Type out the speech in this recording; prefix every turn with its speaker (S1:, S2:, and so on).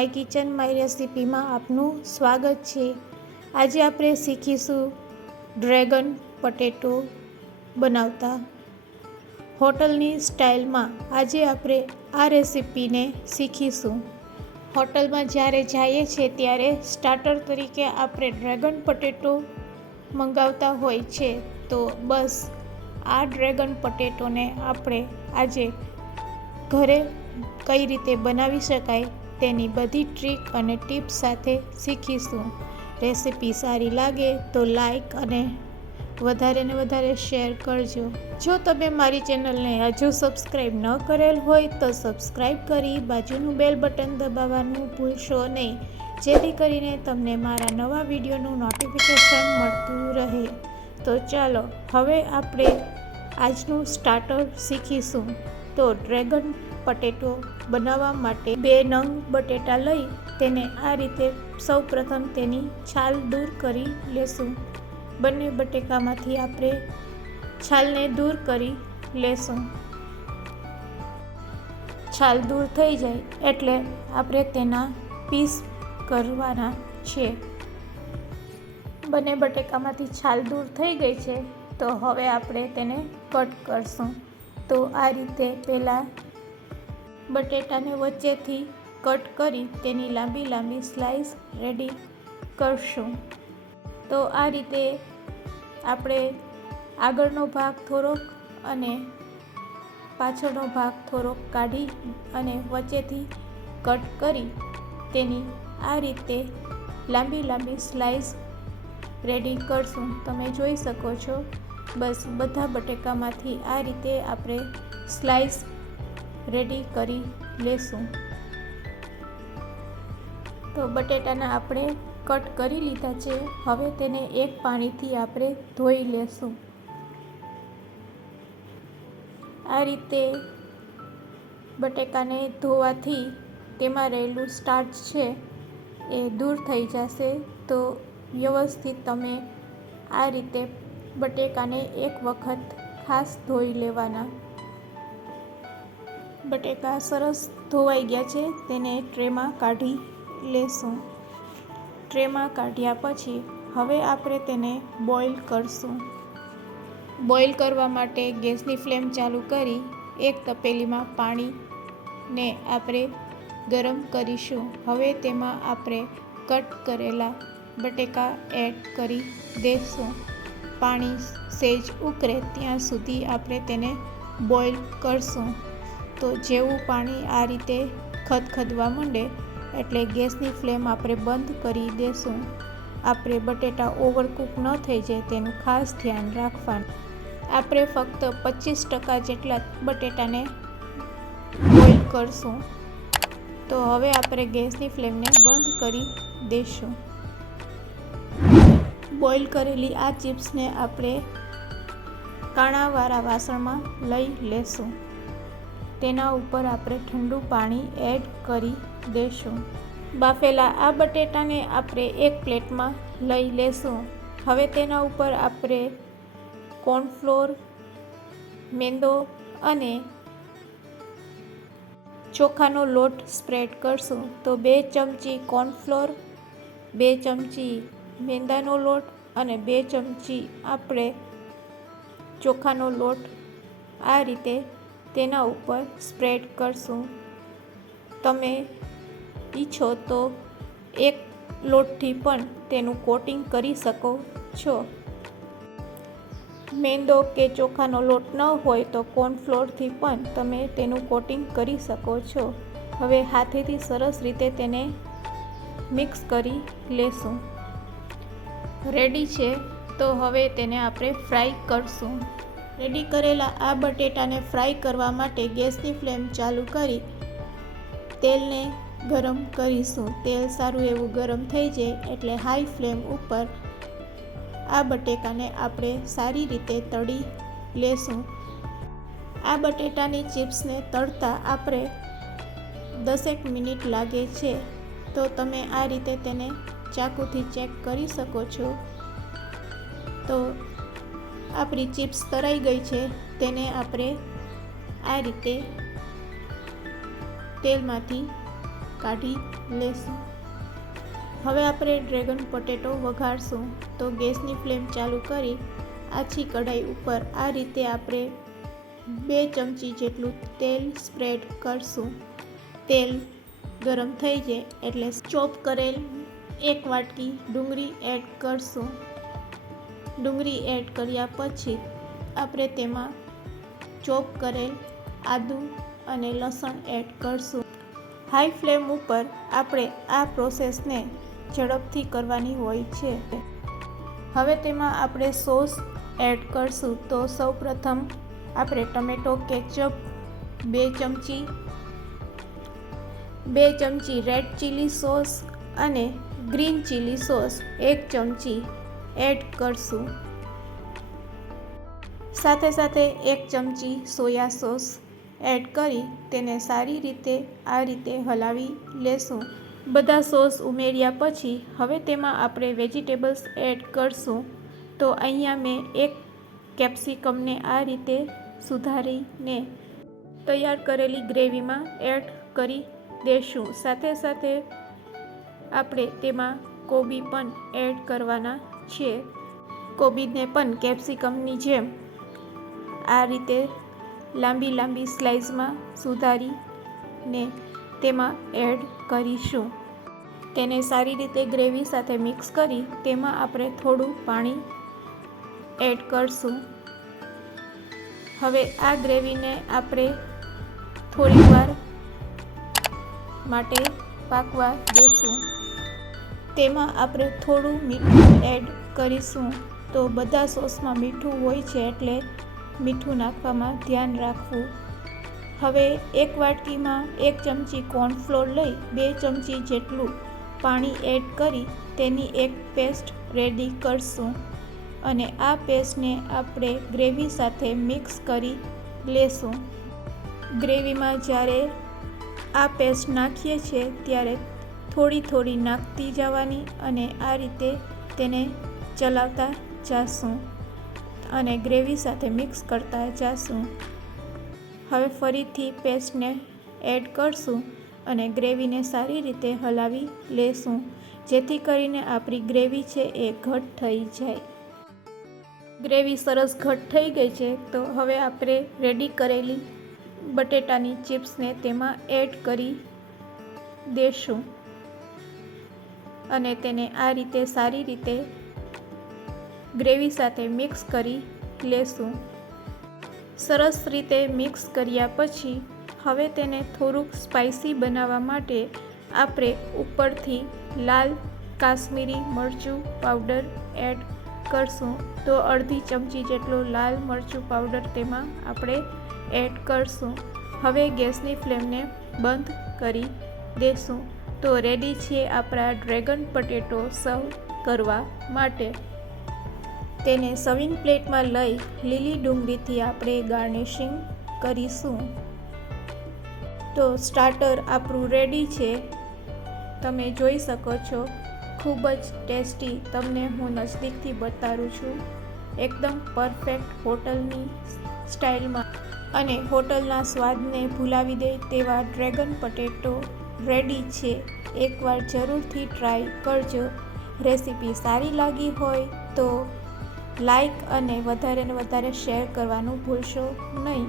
S1: My kitchen, my રેસીપીમાં આપનું સ્વાગત છે. આજે આપણે શીખીશું ડ્રેગન પટેટો બનાવતા. હોટલની સ્ટાઇલમાં આજે આપણે આ રેસિપીને શીખીશું. હોટલમાં જ્યારે જઈએ છીએ ત્યારે સ્ટાર્ટર તરીકે આપણે ડ્રેગન પટેટો મંગાવતા હોય છે. તો બસ, આ ડ્રેગન પટેટોને આપણે આજે ઘરે કઈ રીતે બનાવી શકાય તેની બધી ટ્રીક અને ટિપ્સ સાથે શીખીશું. રેસીપી સારી લાગે તો લાઈક અને વધારે ને વધારે શેર કરજો. જો તમે મારી ચેનલને હજુ સબસ્ક્રાઈબ ન કરેલ હોય તો સબસ્ક્રાઈબ કરી બાજુનું બેલ બટન દબાવવાનું ભૂલશો નહીં. જેથી કરીને તમને મારા નવા વિડીયોનું નોટિફિકેશન મળતું રહે. તો ચાલો, હવે આપણે આજનું સ્ટાર્ટર શીખીશું. તો ડ્રેગન પટેટો બનાવવા માટે બે નંગ બટેટા લઈ તેને આ રીતે સૌપ્રથમ તેની છાલ દૂર કરી લેશું. બંને બટેકામાંથી આપણે છાલને દૂર કરી લેશું. છાલ દૂર થઈ જાય એટલે આપણે તેના પીસ કરવાના છે. બંને બટેકામાંથી છાલ દૂર થઈ ગઈ છે તો હવે આપણે તેને કટ કરશું. તો આ રીતે પહેલાં બટેટાને વચ્ચેથી કટ કરી તેની લાંબી લાંબી સ્લાઈસ રેડી કરશું. તો આ રીતે આપણે આગળનો ભાગ થોડોક અને પાછળનો ભાગ થોડોક કાઢી અને વચ્ચેથી કટ કરી તેની આ રીતે લાંબી લાંબી સ્લાઈસ રેડી કરશું. તમે જોઈ શકો છો, બસ બધા બટેકામાંથી આ રીતે આપણે સ્લાઈસ રેડી કરી લેશું. તો બટેટાના આપણે કટ કરી લીધા છે. હવે તેને એક પાણીથી આપણે ધોઈ લેશું. આ રીતે બટેકાને ધોવાથી તેમાં રહેલું સ્ટાર્ચ છે એ દૂર થઈ જશે. તો વ્યવસ્થિત તમે આ રીતે બટેકાને એક વખત ખાસ ધોઈ લેવાના. બટેકા સરસ ધોવાઈ ગયા છે, તેને ટ્રેમાં કાઢી લેશું. ટ્રેમાં કાઢ્યા પછી હવે આપણે તેને બોઇલ કરશું. બોઇલ કરવા માટે ગેસની ફ્લેમ ચાલુ કરી એક તપેલીમાં પાણીને આપણે ગરમ કરીશું. હવે તેમાં આપણે કટ કરેલા બટેકા એડ કરી દેશું. પાણી સેજ ઉકળે ત્યાં સુધી આપણે તેને બોઇલ કરશું. તો જેવું પાણી આ રીતે ખદખદવા માંડે એટલે ગેસની ફ્લેમ આપણે બંધ કરી દેશું. આપણે બટેટા ઓવરકૂક ન થઈ જાય તેનું ખાસ ધ્યાન રાખવાનું. આપણે ફક્ત પચીસ ટકા જેટલા બટેટાને બોઇલ કરશું. તો હવે આપણે ગેસની ફ્લેમને બંધ કરી દઈશું બોઇલ કરેલી આ ચિપ્સને આપણે કાણાવાળા વાસણમાં લઈ લેશું. તેના ઉપર આપણે ઠંડુ પાણી એડ કરી દઈશું બાફેલા આ બટેટાને આપણે એક પ્લેટમાં લઈ લેશું. હવે તેના ઉપર આપણે કોર્નફ્લોર, મેંદો અને ચોખાનો લોટ સ્પ્રેડ કરશું. તો બે ચમચી કોર્નફ્લોર, બે ચમચી મેંદાનો લોટ અને બે ચમચી આપણે ચોખાનો લોટ આ રીતે તેના ઉપર સ્પ્રેડ કરશું. તમે ઈચ્છો તો એક લોટથી પણ તેનું કોટિંગ કરી શકો છો. મેંદો કે ચોખાનો લોટ ન હોય તો કોર્નફ્લોરથી પણ તમે તેનું કોટિંગ કરી શકો છો. હવે હાથેથી સરસ રીતે તેને મિક્સ કરી લેશું. રેડી છે તો હવે તેને આપણે ફ્રાય કરશું. રેડી કરેલા આ બટેટાને ફ્રાય કરવા માટે ગેસની ફ્લેમ ચાલુ કરી તેલને ગરમ કરીશું. તેલ સારું એવું ગરમ થઈ જાય એટલે હાઈ ફ્લેમ ઉપર આ બટેકાને આપણે સારી રીતે તળી લેશું. આ બટેટાની ચિપ્સને તળતા આપણે દસેક મિનિટ લાગે છે. તો તમે આ રીતે તેને ચાકુથી ચેક કરી શકો છો. તો આપણી ચિપ્સ તરાઈ ગઈ છે, તેને આપણે આ રીતે તેલમાંથી કાઢી લેશું. હવે આપણે ડ્રેગન પટેટો વઘારશું. તો ગેસની ફ્લેમ ચાલુ કરી આછી કઢાઈ ઉપર આ રીતે આપણે બે ચમચી જેટલું તેલ સ્પ્રેડ કરશું. તેલ ગરમ થઈ જાય એટલે ચોપ કરેલ એક વાટકી ડુંગળી એડ કરશું. ડુંગળી એડ કર્યા પછી આપણે તેમાં ચોપ કરેલ આદું અને લસણ એડ કરશું. હાઈ ફ્લેમ ઉપર આપણે આ પ્રોસેસને ઝડપથી કરવાની હોય છે. હવે તેમાં આપણે સોસ એડ કરશું. તો સૌપ્રથમ આપણે ટમેટો કેચઅપ, બે ચમચી બે ચમચી રેડ ચીલી સોસ અને ગ્રીન ચીલી સોસ, એક ચમચી એડ કરશું. સાથે સાથે એક ચમચી સોયા સોસ એડ કરી તેને સારી રીતે આ રીતે હલાવી લેશું. બધા સોસ ઉમેર્યા પછી હવે તેમાં આપણે વેજીટેબલ્સ એડ કરશું. તો અહીંયા મેં એક કેપ્સિકમને આ રીતે સુધારીને તૈયાર કરેલી ગ્રેવીમાં એડ કરી દેશું. સાથે સાથે આપણે તેમાં કોબી પણ એડ કરવાના છે. કોબીને પણ કેપ્સિકમની જેમ આ રીતે લાંબી લાંબી સ્લાઇસમાં સુધારીને તેમાં એડ કરીશું. તેને સારી રીતે ગ્રેવી સાથે મિક્સ કરી તેમાં આપણે થોડું પાણી એડ કરશું. હવે આ ગ્રેવીને આપણે થોડી વાર માટે પાકવા દેશું. તેમાં આપણે થોડું મીઠું એડ કરીશું. તો બધા સોસમાં મીઠું હોય છે એટલે મીઠું નાખવામાં ધ્યાન રાખવું. હવે એક વાટકીમાં એક ચમચી કોર્નફ્લોર લઈ બે ચમચી જેટલું પાણી એડ કરી તેની એક પેસ્ટ રેડી કરશું. અને આ પેસ્ટને આપણે ગ્રેવી સાથે મિક્સ કરી લેશું. ગ્રેવીમાં જ્યારે આ પેસ્ટ નાખીએ છીએ ત્યારે થોડી થોડી નાખતી જવાની અને આ રીતે તેને ચલાવતા જાશું અને ગ્રેવી સાથે મિક્સ કરતા જાશું. હવે ફરીથી પેસ્ટને એડ કરશું અને ગ્રેવીને સારી રીતે હલાવી લેશું, જેથી કરીને આપણી ગ્રેવી છે એ ઘટ થઈ જાય. ગ્રેવી સરસ ઘટ થઈ ગઈ છે, તો હવે આપણે રેડી કરેલી બટેટાની ચિપ્સને તેમાં એડ કરી દેશું. અને તેને આ રીતે સારી રીતે ગ્રેવી સાથે મિક્સ કરી લેશું. સરસ રીતે મિક્સ કર્યા પછી હવે તેને થોડુંક સ્પાઇસી બનાવવા માટે આપણે ઉપરથી લાલ, કાશ્મીરી મરચું પાવડર એડ કરશું. તો અડધી ચમચી જેટલો લાલ મરચું પાવડર તેમાં આપણે એડ કરશું. હવે ગેસની ફ્લેમને બંધ કરી દેશું. તો રેડી છે આપણા ડ્રેગન પટેટો સર્વ કરવા માટે. તેને સર્વિંગ પ્લેટમાં લઈ લીલી ડુંગળીથી આપણે ગાર્નિશિંગ કરીશું. તો સ્ટાર્ટર આપણું રેડી છે. તમે જોઈ શકો છો, ખૂબ જ ટેસ્ટી તમને હું નજદીકથી બતાવું છું. એકદમ પરફેક્ટ હોટલની સ્ટાઇલમાં અને હોટલના સ્વાદને ભૂલાવી દે તેવા ડ્રેગન પટેટો રેડી છે. એકવાર જરૂરથી ટ્રાય કરજો. રેસીપી સારી લાગી હોય તો લાઈક અને વધારે ને વધારે શેર કરવાનું ભૂલશો નહીં.